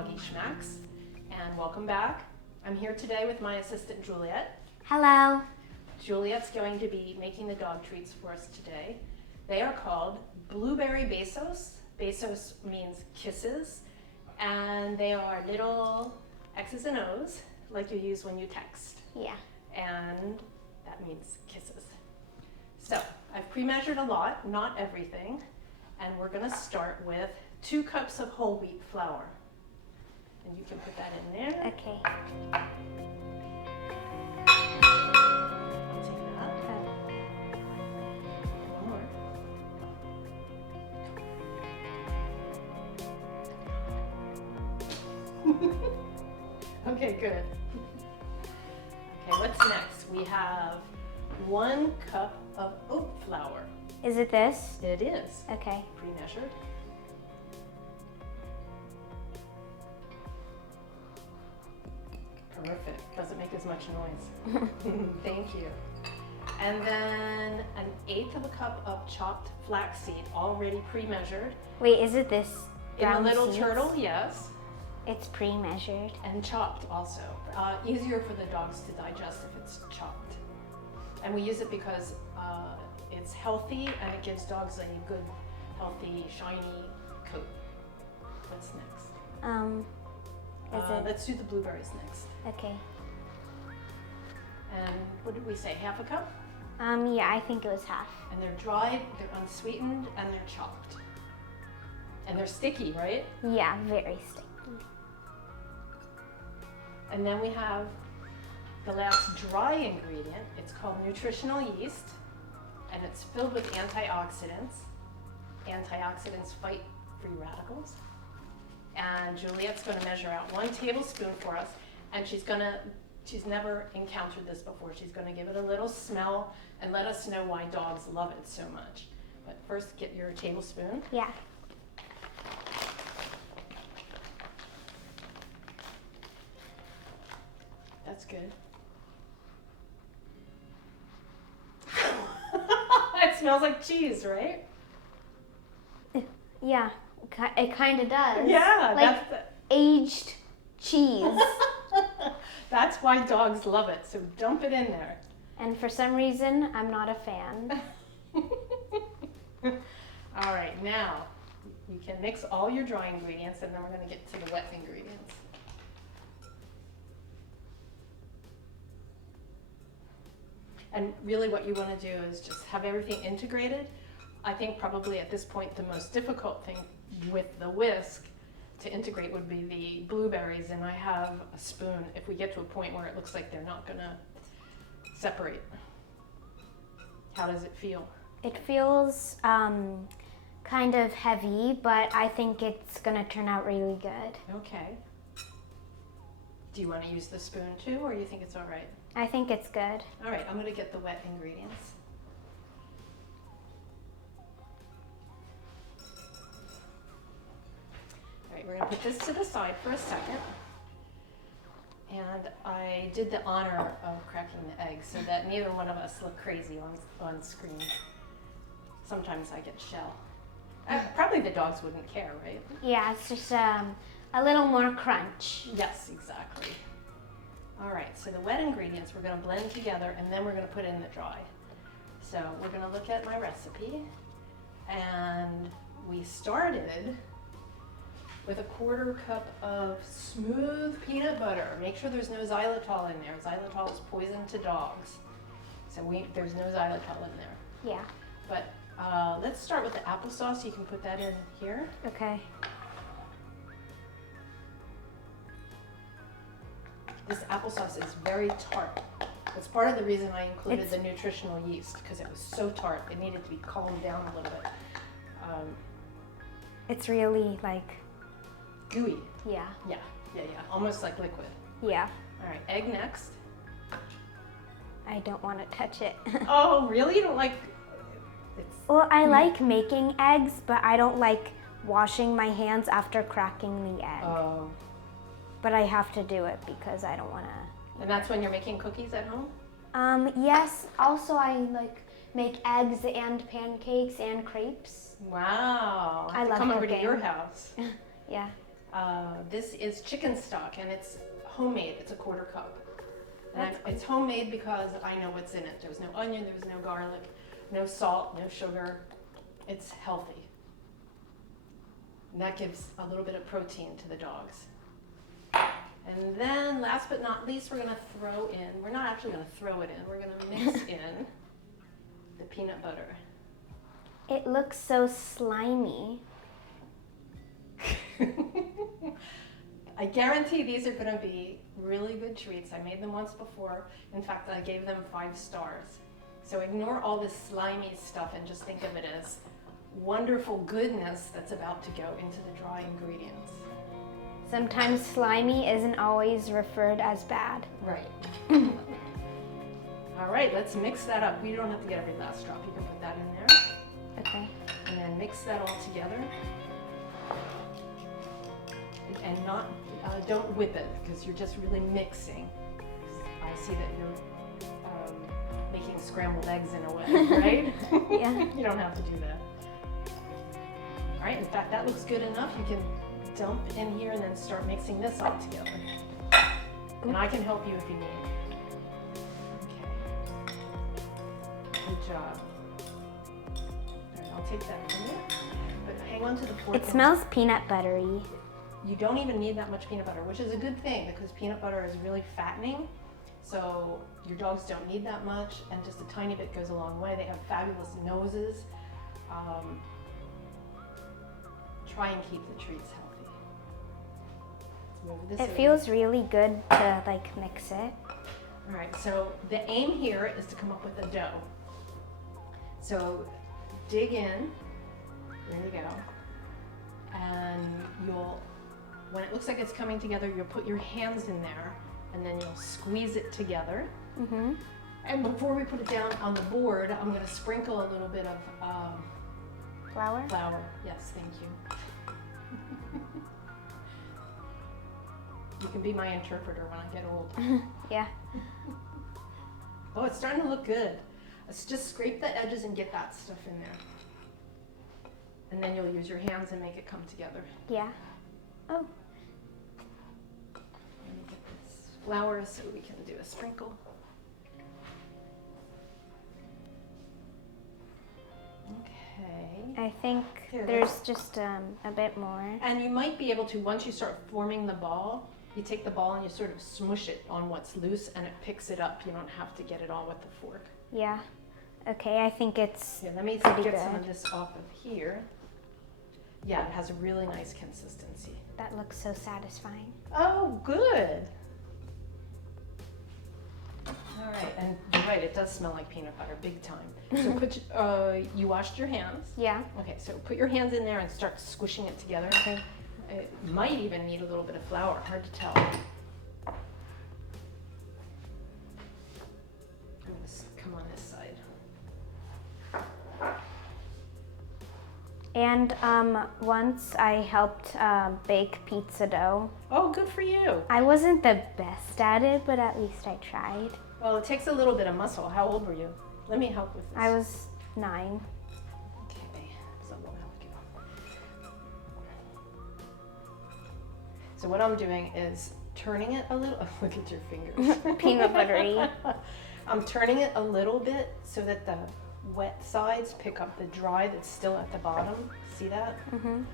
Doggy Schmacks, and welcome back. I'm here today with my assistant Juliet. Hello. Juliet's going to be making the dog treats for us today. They are called Blueberry Bessos. Bessos means kisses, and they are little X's and O's like you use when you text. Yeah. And that means kisses. So I've pre-measured a lot, not everything, and we're going to start with 2 cups of whole wheat flour. And you can put that in there. Okay. I'll take that. One more. Okay, good. Okay, what's next? We have 1 cup of oat flour. Is it this? It is. Okay. Pre-measured. Perfect. Doesn't make as much noise. Thank you. And then 1/8 of a cup of chopped flaxseed, already pre-measured. Wait, is it this In brown a little seeds? turtle, yes. It's pre-measured. And chopped also. Easier for the dogs to digest if it's chopped. And we use it because it's healthy and it gives dogs a good, healthy, shiny coat. What's next? Let's do the blueberries next. Okay. And what did we say, 1/2 cup? Yeah, I think it was half. And they're dried, they're unsweetened, and they're chopped. And they're sticky, right? Yeah, very sticky. And then we have the last dry ingredient. It's called nutritional yeast, and it's filled with antioxidants. Antioxidants fight free radicals. And Juliet's going to measure out 1 tablespoon for us, and she's never encountered this before. She's going to give it a little smell and let us know why dogs love it so much. But first, get your tablespoon. Yeah. That's good. It smells like cheese, right? Yeah, it kind of does. Yeah, like aged cheese. That's why dogs love it, so dump it in there. And for some reason, I'm not a fan. All right, now you can mix all your dry ingredients, and then we're going to get to the wet ingredients. And really what you want to do is just have everything integrated. I think probably at this point the most difficult thing with the whisk to integrate would be the blueberries, and I have a spoon if we get to a point where it looks like they're not going to separate. How does it feel? It feels kind of heavy, but I think it's going to turn out really good. Okay. Do you want to use the spoon too, or you think it's all right? I think it's good. All right, I'm going to get the wet ingredients. All right, we're going to put this to the side for a second. And I did the honor of cracking the eggs so that neither one of us look crazy on screen. Sometimes I get shell. Probably the dogs wouldn't care, right? Yeah, it's just a little more crunch. Yes, exactly. All right, so the wet ingredients we're going to blend together, and then we're going to put in the dry. So we're going to look at my recipe, and we started with 1/4 cup of smooth peanut butter. Make sure there's no xylitol in there. Xylitol is poison to dogs, so there's no xylitol in there. Yeah. But let's start with the applesauce. You can put that in here. Okay. This applesauce is very tart. That's part of the reason I included the nutritional yeast, because it was so tart. It needed to be calmed down a little bit. It's really like Gooey. Yeah. Yeah. Almost like liquid. Yeah. All right, egg next. I don't want to touch it. Oh, really? You don't like... Well, I like making eggs, but I don't like washing my hands after cracking the egg. Oh. But I have to do it because I don't want to. And that's when you're making cookies at home? Yes. Also, I like make eggs and pancakes and crepes. Wow. I love come over to cooking. your house. Yeah. This is chicken stock, and it's homemade. It's a 1/4 cup. And it's homemade because I know what's in it. There was no onion, there was no garlic, no salt, no sugar. It's healthy. And that gives a little bit of protein to the dogs. And then last but not least, we're gonna throw in, we're not actually gonna throw it in, we're gonna mix in the peanut butter. It looks so slimy. I guarantee these are gonna be really good treats. I made them once before. In fact, I gave them 5 stars. So ignore all this slimy stuff and just think of it as wonderful goodness that's about to go into the dry ingredients. Sometimes slimy isn't always referred as bad. Right. All right, let's mix that up. We don't have to get every last drop. You can put that in there. Okay. And then mix that all together. And not, don't whip it because you're just really mixing. I see that you're making scrambled eggs in a way, right? Yeah. You don't have to do that. All right, in fact, that looks good enough. You can dump in here and then start mixing this all together. And I can help you if you need. Okay. Good job. All right, I'll take that from there. But hang on to the fork. It smells peanut buttery. You don't even need that much peanut butter, which is a good thing because peanut butter is really fattening. So your dogs don't need that much, and just a tiny bit goes a long way. They have fabulous noses. Try and keep the treats healthy. Let's move this It over. feels really good to like mix it. All right, so the aim here is to come up with a dough. So dig in, there you go, and when it looks like it's coming together, you'll put your hands in there, and then you'll squeeze it together. Mm-hmm. And before we put it down on the board, I'm going to sprinkle a little bit of Flour? flour. Yes, thank you. You can be my interpreter when I get old. Yeah. Oh, it's starting to look good. Let's just scrape the edges and get that stuff in there. And then you'll use your hands and make it come together. Yeah. Oh. Let me get this flour so we can do a sprinkle. Okay. I think Here, there's just a bit more. And you might be able to, once you start forming the ball, you take the ball and you sort of smush it on what's loose and it picks it up. You don't have to get it all with the fork. Yeah. Okay, I think it's Yeah, let me pretty get some good. of this off of here. Yeah, it has a really nice consistency. That looks so satisfying. Oh, good. All right, and you're right, it does smell like peanut butter, big time. So you washed your hands. Yeah. Okay, so put your hands in there and start squishing it together. Okay. It might even need a little bit of flour, hard to tell. I'm gonna come on this side. And once I helped bake pizza dough. Oh, good for you. I wasn't the best at it, but at least I tried. Well, it takes a little bit of muscle. How old were you? Let me help with this. I was 9. Okay, so we'll help you. So what I'm doing is turning it a little. Look at your fingers. Peanut buttery. I'm turning it a little bit so that the wet sides pick up the dry that's still at the bottom. See that? Mm-hmm.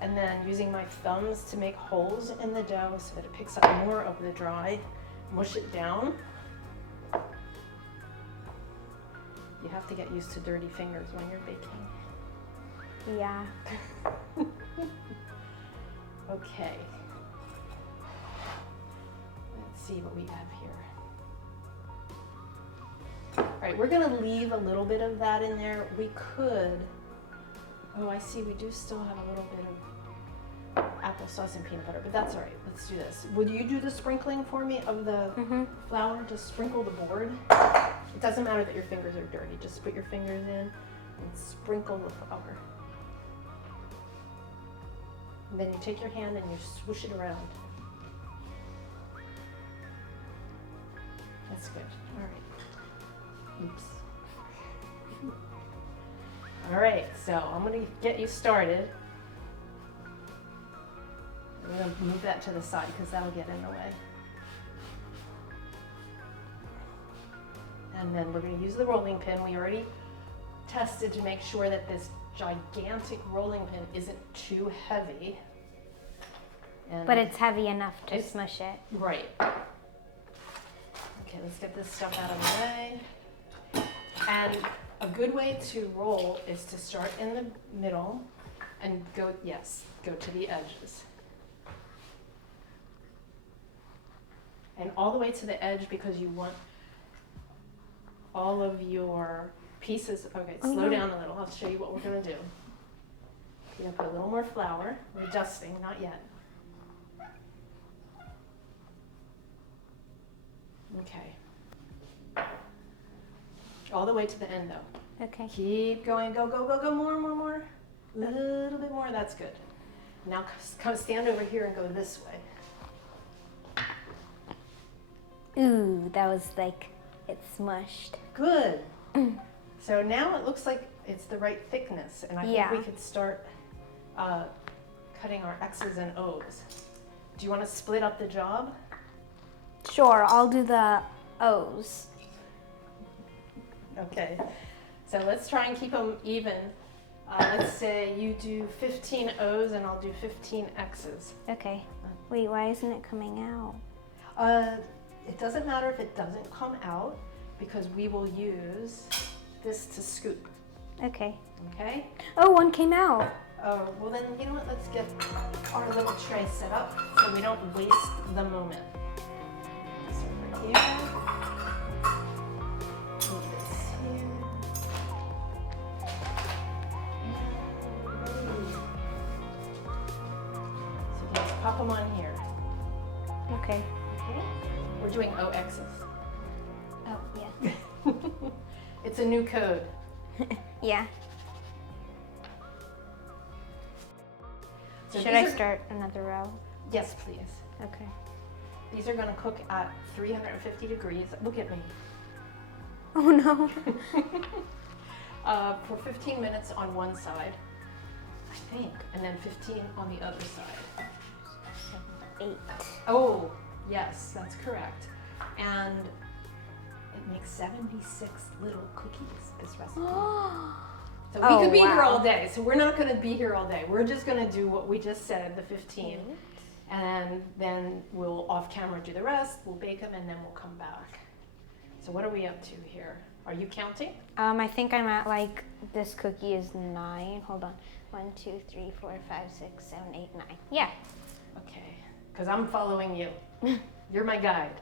And then using my thumbs to make holes in the dough so that it picks up more of the dry. Mush it down. You have to get used to dirty fingers when you're baking. Yeah. Okay. Let's see what we have here. All right, we're gonna leave a little bit of that in there. We could, oh, I see, we do still have a little bit of applesauce and peanut butter, but that's all right. Let's do this. Would you do the sprinkling for me of the flour? Just sprinkle the board. It doesn't matter that your fingers are dirty. Just put your fingers in and sprinkle the flour. And then you take your hand and you swoosh it around. That's good. All right. Oops. All right, so I'm gonna get you started. We're gonna move that to the side because that'll get in the way. And then we're gonna use the rolling pin. We already tested to make sure that this gigantic rolling pin isn't too heavy. And But it's heavy enough to smush it. Right. Okay, let's get this stuff out of the way. And a good way to roll is to start in the middle and go to the edges. And all the way to the edge because you want all of your pieces. Okay, slow down a little. I'll show you what we're gonna do. We're gonna put a little more flour. We're dusting, not yet. Okay. All the way to the end though. Okay. Keep going, go, go, go, go, more, more, more. A little bit more, that's good. Now come stand over here and go this way. Ooh, that was like, it smushed. Good. So now it looks like it's the right thickness, and I think we could start cutting our X's and O's. Do you want to split up the job? Sure, I'll do the O's. Okay. So let's try and keep them even. Let's say you do 15 O's and I'll do 15 X's. Okay. Wait, why isn't it coming out? It doesn't matter if it doesn't come out because we will use this to scoop. Okay. Okay? Oh, one came out. Oh, well then, you know what? Let's get our little tray set up so we don't waste the moment. So over here. Move this here. So you just pop them on here. Okay. Okay? We're doing OXs. Oh, yeah. It's a new code. Yeah. So Should I start another row? Yes, please. Okay. These are going to cook at 350 degrees. Look at me. Oh no. For 15 minutes on one side, I think, and then 15 on the other side. 8. Oh, yes, that's correct. And it makes 76 little cookies, this recipe. So we could be here all day, so we're not going to be here all day. We're just going to do what we just said, the 15. And then we'll off camera do the rest, we'll bake them, and then we'll come back. So what are we up to here? Are you counting? I think I'm at like, this cookie is 9. Hold on. 1, 2, 3, 4, 5, 6, 7, 8, 9. Yeah. Okay, because I'm following you. You're my guide.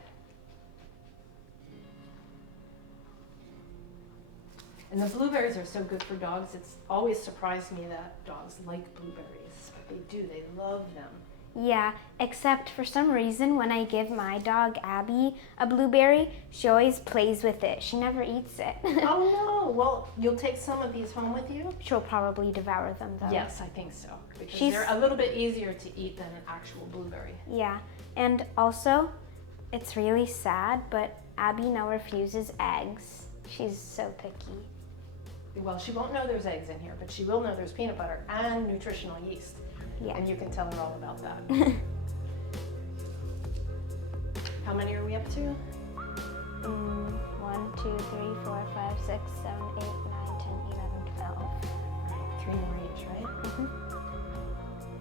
And the blueberries are so good for dogs. It's always surprised me that dogs like blueberries. But they do, they love them. Yeah, except for some reason when I give my dog Abby a blueberry, she always plays with it. She never eats it. Oh no, well, you'll take some of these home with you? She'll probably devour them though. Yes, I think so. Because they're a little bit easier to eat than an actual blueberry. Yeah, and also, it's really sad, but Abby now refuses eggs. She's so picky. Well, she won't know there's eggs in here, but she will know there's peanut butter and nutritional yeast. Yeah. And you can tell her all about that. How many are we up to? 1, 2, 3, 4, 5, 6, 7, 8, 9, 10, 11, 12. 3 more each, right?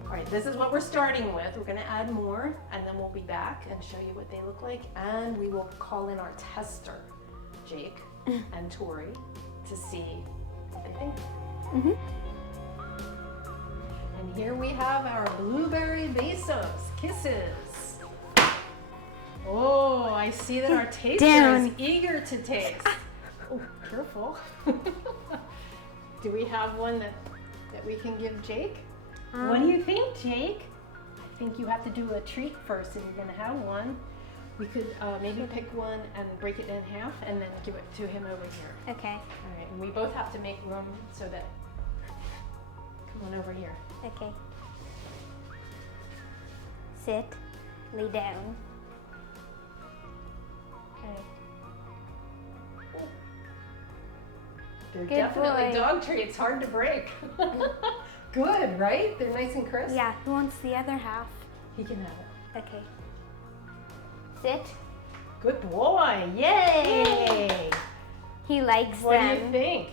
All right, this is what we're starting with. We're gonna add more, and then we'll be back and show you what they look like, and we will call in our tester, Jake and Tori, to see what they think. And here we have our Blueberry Bessos. Kisses. Oh, I see that our taster is eager to taste. Oh, careful. Do we have one that we can give Jake? What do you think, Jake? I think you have to do a treat first, and you're gonna have one. We could maybe pick one and break it in half, and then give it to him over here. Okay. All right, and we both have to make room so that. Come on over here. Okay. Sit. Lay down. Okay. They're Good definitely boy. dog treats, hard to break. Good, right? They're nice and crisp. Yeah, who wants the other half? He can have it. Okay. Sit. Good boy. Yay! He likes What them. do you think?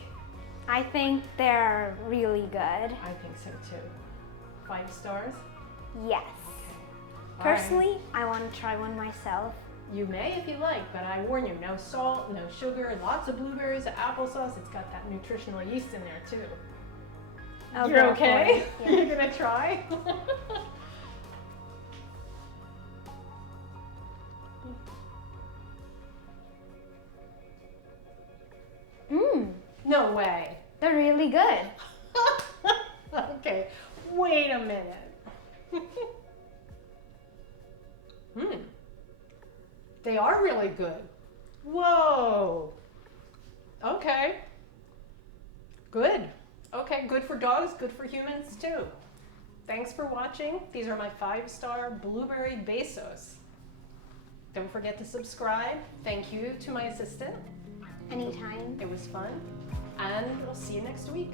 I think they're really good. I think so too. 5 stars? Yes. All right. Personally, I want to try one myself. You may if you like, but I warn you, no salt, no sugar, lots of blueberries, applesauce. It's got that nutritional yeast in there too. I'll You're go for okay? it, yeah. You're gonna try? Mmm, No way. they're really good. Okay, wait a minute. They are really good. Whoa. Okay. Good. Okay, good for dogs, good for humans too. Thanks for watching. These are my 5-star Blueberry Bessos. Don't forget to subscribe. Thank you to my assistant. Anytime. It was fun. And we'll see you next week.